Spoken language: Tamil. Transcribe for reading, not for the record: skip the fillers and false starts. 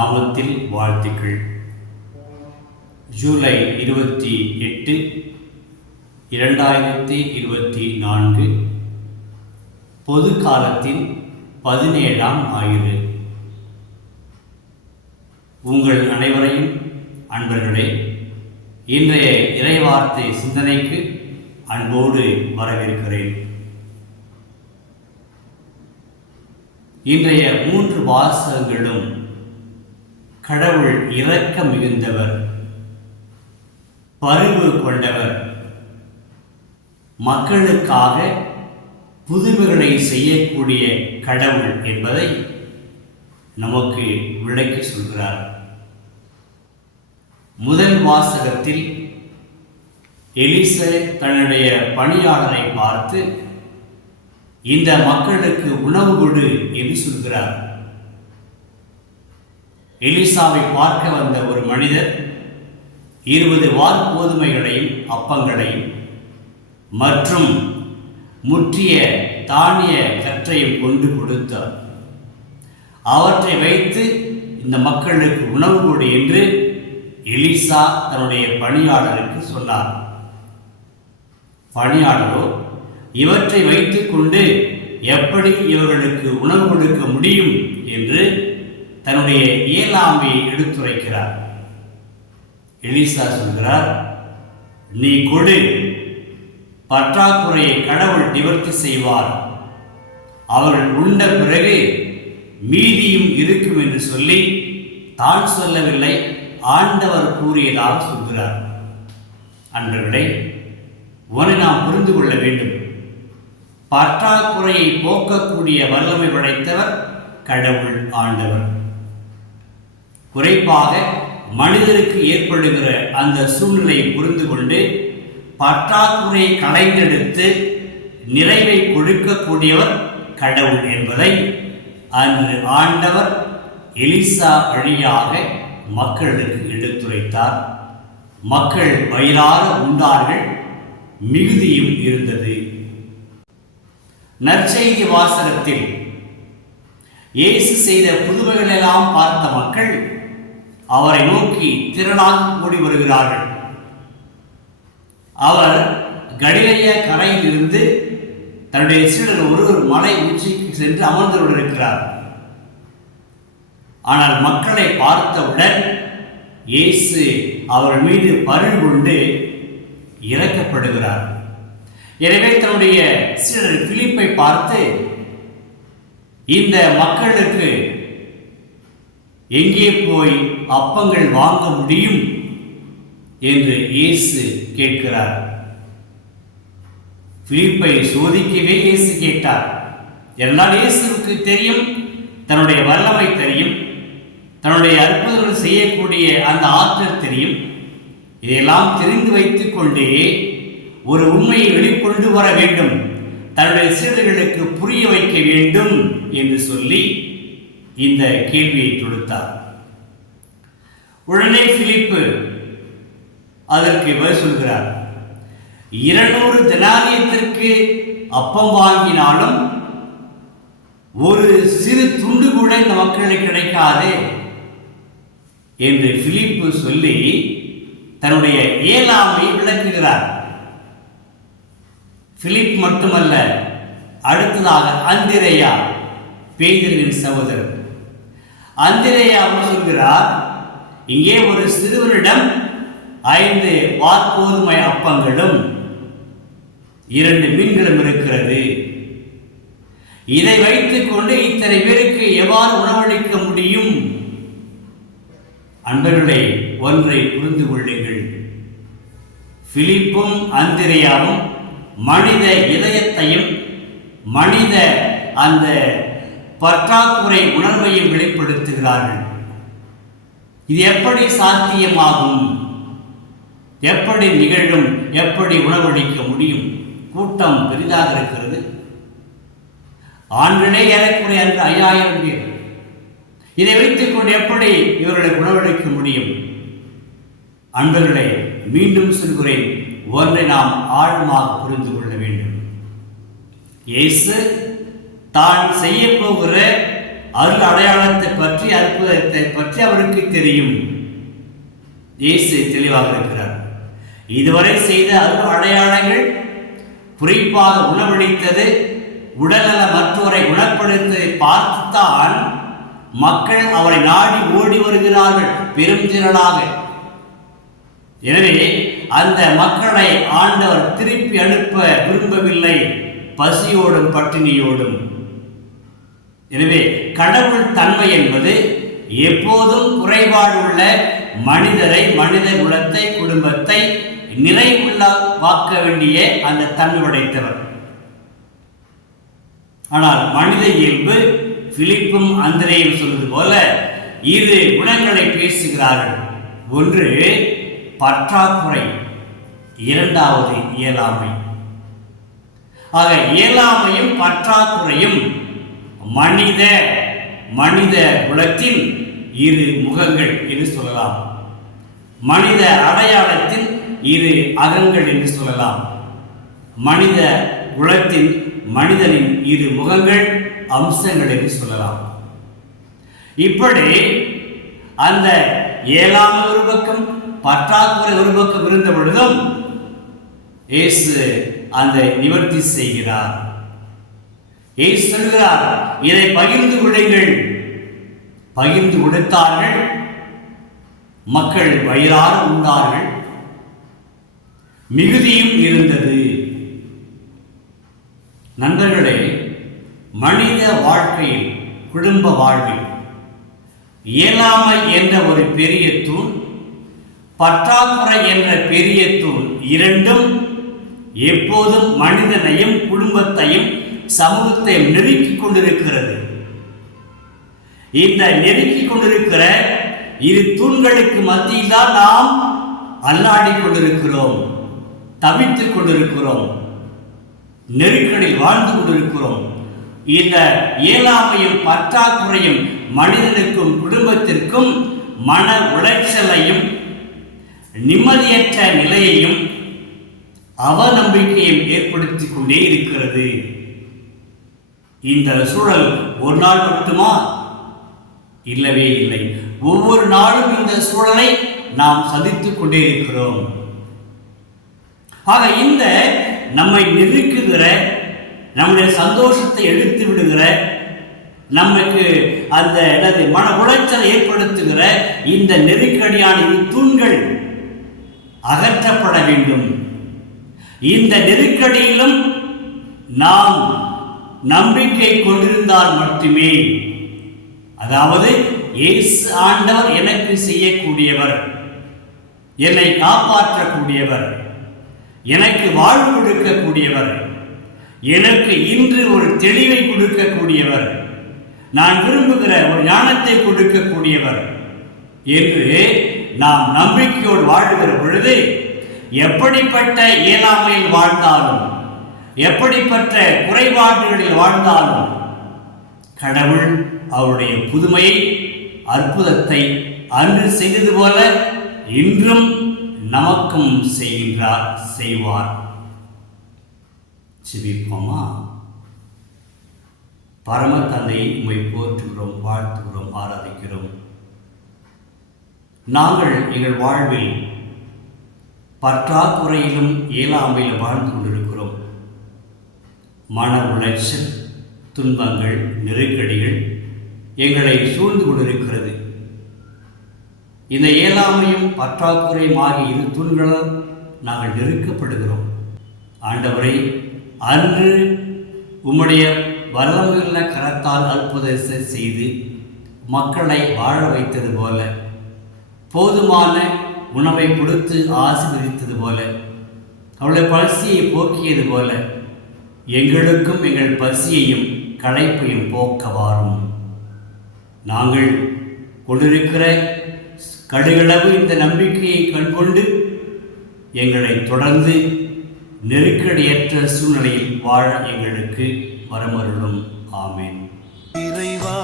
நாமத்தில் வாழ்த்துக்கள். ஜூலை 28, 2024 பொது காலத்தின் 17ஆம் ஞாயிறு. உங்கள் அனைவரையும் அன்பர்களே இன்றைய இறைவார்த்தை சிந்தனைக்கு அன்போடு வரவேற்கிறேன். இன்றைய 3 வாசகங்களும் கடவுள் இரக்கம் மிகுந்தவர், பரிவு கொண்டவர், மக்களுக்காக புதுமைகளை செய்யக்கூடிய கடவுள் என்பதை நமக்கு விளக்கி சொல்கிறார். முதல் வாசகத்தில் எலிசா தன்னுடைய பணியாளரை பார்த்து இந்த மக்களுக்கு உணவு கொடு என்று சொல்கிறார். எலிசாவை பார்க்க வந்த ஒரு மனிதர் 20 வார்கோதுமைகளையும் அப்பங்களையும் மற்றும் முற்றிய தானிய கற்றையும் கொண்டு கொடுத்தார். அவற்றை வைத்து இந்த மக்களுக்கு உணவு கொடு என்று எலிசா தன்னுடைய பணியாளருக்கு சொன்னார். பணியாளரோ இவற்றை வைத்துக் கொண்டு எப்படி இவர்களுக்கு உணவு கொடுக்க முடியும் என்று தன்னுடைய இயலாமையை எடுத்துரைக்கிறார். எலிசா சொல்கிறார், நீ கொடு, பற்றாக்குறையை கடவுள் நிவர்த்தி செய்வார், அவர்கள் உண்ட பிறகு மீதியும் இருக்கும் என்று சொல்லி தான் சொல்லவில்லை, ஆண்டவர் கூறியதாக சொல்கிறார். அன்பர்களே, ஒன்றை நாம் புரிந்து கொள்ள வேண்டும். பற்றாக்குறையை போக்கக்கூடிய வல்லமை படைத்தவர் கடவுள் ஆண்டவர். குறிப்பாக மனிதருக்கு ஏற்படுகிற அந்த சூழ்நிலையை புரிந்து கொண்டு பற்றாக்குறையை களைந்தெடுத்து நிறைவை கொடுக்கக்கூடியவர் கடவுள் என்பதை அன்று ஆண்டவர் எலிசா வழியாக மக்களுக்கு எடுத்துரைத்தார். மக்கள் வயிறார உண்டார்கள், மிகுதியும் இருந்தது. நற்செய்தி வாசகத்தில் இயேசு செய்த புதுமைகளெல்லாம் பார்த்த மக்கள் அவரை நோக்கி திரளாக கூடி வருகிறார்கள். அவர் கலிலேய கரையில் இருந்து தன்னுடைய சீடர்கள் ஒரு மலை உச்சிக்கு சென்று அமர்ந்து கொண்டிருக்கிறார். ஆனால் மக்களை பார்த்தவுடன் இயேசு அவர் மீது பரிவு கொண்டு இரக்கப்படுகிறார். எனவே தன்னுடைய சீடர் பிலிப்பை பார்த்து, இந்த மக்களுக்கு எங்கே போய் அப்பங்கள் வாங்க முடியும் என்று இயேசு கேட்கிறார். பிலிப்பை சோதிக்கவே இயேசு கேட்டார். என்னால் இயேசுவுக்கு தெரியும், தன்னுடைய வல்லமை தெரியும், தன்னுடைய அற்புதங்கள் செய்யக்கூடிய அந்த ஆற்றல் தெரியும். இதையெல்லாம் தெரிந்து வைத்துக் கொண்டே ஒரு உண்மையை வெளிக்கொண்டு வர வேண்டும், தன்னுடைய சீடர்களுக்கு புரிய வைக்க வேண்டும் என்று சொல்லி இந்த கேள்வியை தொடுத்தார். உடனே பிலிப்பு அதற்கு பதில் சொல்கிறார், 200 தெனாரியத்திற்கு அப்பம் வாங்கினாலும் ஒரு சிறு துண்டு கூட இந்த மக்களுக்கு கிடைக்காது என்று பிலிப்பு சொல்லி தன்னுடைய இயலாமையை விளக்குகிறார். பிலிப் மட்டுமல்ல, அடுத்ததாக அந்திரேயா, பேதுருவின் சகோதரர். அந்திரேயா சொல்கிறார், இங்கே ஒரு சிறுவனிடம் 5 வார்கோதுமை அப்பங்களும் 2 மீன்களும் இருக்கிறது. இதை வைத்துக் கொண்டு இத்தனை பேருக்கு எவ்வாறு உணவளிக்க முடியும்? அன்பர்களே, ஒன்றை புரிந்து கொள்ளுங்கள். பிலிப்பும் அந்திரேயாவும் மனித இதயத்தையும் மனித அந்த பற்றாக்குறை உணர்வையும் வெளிப்படுத்துகிறார்கள். இது எப்படி சாத்தியமாகும்? எப்படி நிகழும்? எப்படி உணவளிக்க முடியும்? கூட்டம் பெரிதாக இருக்கிறது. ஆண்களே ஏறக்குறைய 5000 பேர். இதை வைத்துக் கொண்டு எப்படி இவர்களுக்கு உணவளிக்க முடியும்? அன்பர்களே, மீண்டும் சொல்கிறேன், ஒன்றை நாம் ஆழமாக புரிந்து கொள்ள வேண்டும். இயேசு தான் செய்ய போகிற அருள் அடையாளத்தை பற்றி, அற்புதத்தை பற்றி அவருக்கு தெரியும். இயேசு தெளிவாக இருக்கிறார். இதுவரை செய்த அருள் அடையாளங்கள், குறிப்பாக உணவளித்தது, உடல்நல மற்றவரை குணப்படுத்ததை பார்த்துத்தான் மக்கள் அவரை நாடி ஓடி வருகிறார்கள் பெரும் திரளாக. எனவே அந்த மக்களை ஆண்டவர் திருப்பி அனுப்ப விரும்பவில்லை, பசியோடும் பட்டினியோடும். எனவே கடவுள் தன்மை என்பது எப்போதும் குறைபாடு உள்ள மனிதரை, மனித குலத்தை, குடும்பத்தை நிறைவுள்ளவாக்க வேண்டிய அந்த தன்மை படைத்தவர். ஆனால் மனித இயல்பு, பிலிப்பும் அந்திரேயும் சொல்வது போல இரு குணங்களை பேசுகிறார்கள். ஒன்று பற்றாக்குறை, இரண்டாவது இயலாமை. ஆக இயலாமையும் பற்றாக்குறையும் மனித குலத்தின் இரு முகங்கள் என்று சொல்லலாம். மனித அடையாளத்தின் இரு அகங்கள் என்று சொல்லலாம். மனித குலத்தின், மனிதனின் இரு முகங்கள், அம்சங்கள் என்று சொல்லலாம். இப்படி அந்த இயலாமை ஒரு பக்கம், பற்றாக்குறை ஒரு பக்கம் இருந்த பொழுதும் இயேசு அந்த நிவர்த்தி செய்கிறார். இயேசு சொல்கிறார், இதை பகிர்ந்து விடுங்கள். பகிர்ந்து கொடுத்தார்கள். மக்கள் வயிறார உண்டார்கள். மிகுதியும் இருந்தது. நண்பர்களே, மனித வாழ்க்கையில், குடும்ப வாழ்வில் இயலாமை என்ற ஒரு பெரிய தூண், பற்றாக்குறை என்ற பெரிய தூண், இரண்டும் எப்போதும் மனிதனையும் குடும்பத்தையும் சமூகத்தையும் நெருக்கிக் கொண்டிருக்கிறது. இந்த நெருக்கிக் கொண்டிருக்கிற இரு தூண்களுக்கு மத்தியில் தான் நாம் அல்லாடிக் கொண்டிருக்கிறோம், தவித்துக் கொண்டிருக்கிறோம், நெருக்கடியில் வாழ்ந்து கொண்டிருக்கிறோம். இந்த இயலாமையும் பற்றாக்குறையும் மனிதனுக்கும் குடும்பத்திற்கும் மன உளைச்சலையும் நிம்மதியற்ற நிலையையும் அவநம்பிக்கையும் ஏற்படுத்திக் கொண்டே இருக்கிறது. இந்த சூழல் ஒரு நாள் மட்டுமா? இல்லவே இல்லை. ஒவ்வொரு நாளும் இந்த சூழலை நாம் சந்தித்துக் கொண்டே இருக்கிறோம். ஆக இந்த நம்மை நெருக்குகிற, நம்முடைய சந்தோஷத்தை எடுத்து விடுகிற, நமக்கு அந்த மன உளைச்சலை ஏற்படுத்துகிற இந்த நெருக்கடியான தூண்கள் அகற்றப்பட வேண்டும். இந்த நெருக்கடியிலும் நாம் நம்பிக்கை கொண்டிருந்தால் மட்டுமே, அதாவது இயேசு ஆண்டவர் எனக்கு செய்யக்கூடியவர், என்னை காப்பாற்றக்கூடியவர், எனக்கு வாழ்வு கொடுக்கக்கூடியவர், எனக்கு இன்று ஒரு தெளிவை கொடுக்கக்கூடியவர், நான் விரும்புகிற ஒரு ஞானத்தை கொடுக்கக்கூடியவர் என்று நாம் நம்பிக்கையோடு வாழ்கிற பொழுது, எப்படிப்பட்ட இயலாமையில் வாழ்ந்தாலும், எப்படிப்பட்ட குறைபாடுகளில் வாழ்ந்தாலும், கடவுள் அவருடைய புதுமையை, அற்புதத்தை அன்று செய்தது போல இன்றும் நமக்கும் செய்வார். சிவிப்போமா? பரம தந்தையை உம்மை போற்றுகிறோம், வாழ்த்துகிறோம், ஆராதிக்கிறோம். நாங்கள் எங்கள் வாழ்வில் பற்றாக்குறையிலும் இயலாமையிலும் வாழ்ந்து கொண்டிருக்கிறோம். மன உளைச்சல், துன்பங்கள், நெருக்கடிகள் எங்களை சூழ்ந்து கொண்டிருக்கிறது. இந்த இயலாமையும் பற்றாக்குறையும் ஆகிய இரு தூண்களால் நாங்கள் நெருக்கப்படுகிறோம். ஆண்டவரை, அன்று உம்முடைய வல்லமையுள்ள கரத்தால் அற்புதத்தை செய்து மக்களை வாழ வைத்தது போல, போதுமான உணவை கொடுத்து ஆசீர்வதித்தது போல, அவளுடைய பசியை போக்கியது போல, எங்களுக்கும் எங்கள் பசியையும் களைப்பையும் போக்க வாரும். நாங்கள் கொண்டிருக்கிற கடுகளவு இந்த நம்பிக்கையை கண்கொண்டு எங்களை தொடர்ந்து நெருக்கடியற்ற சூழ்நிலையில் வாழ எங்களுக்கு வரமருளும். ஆமேன். இறைவா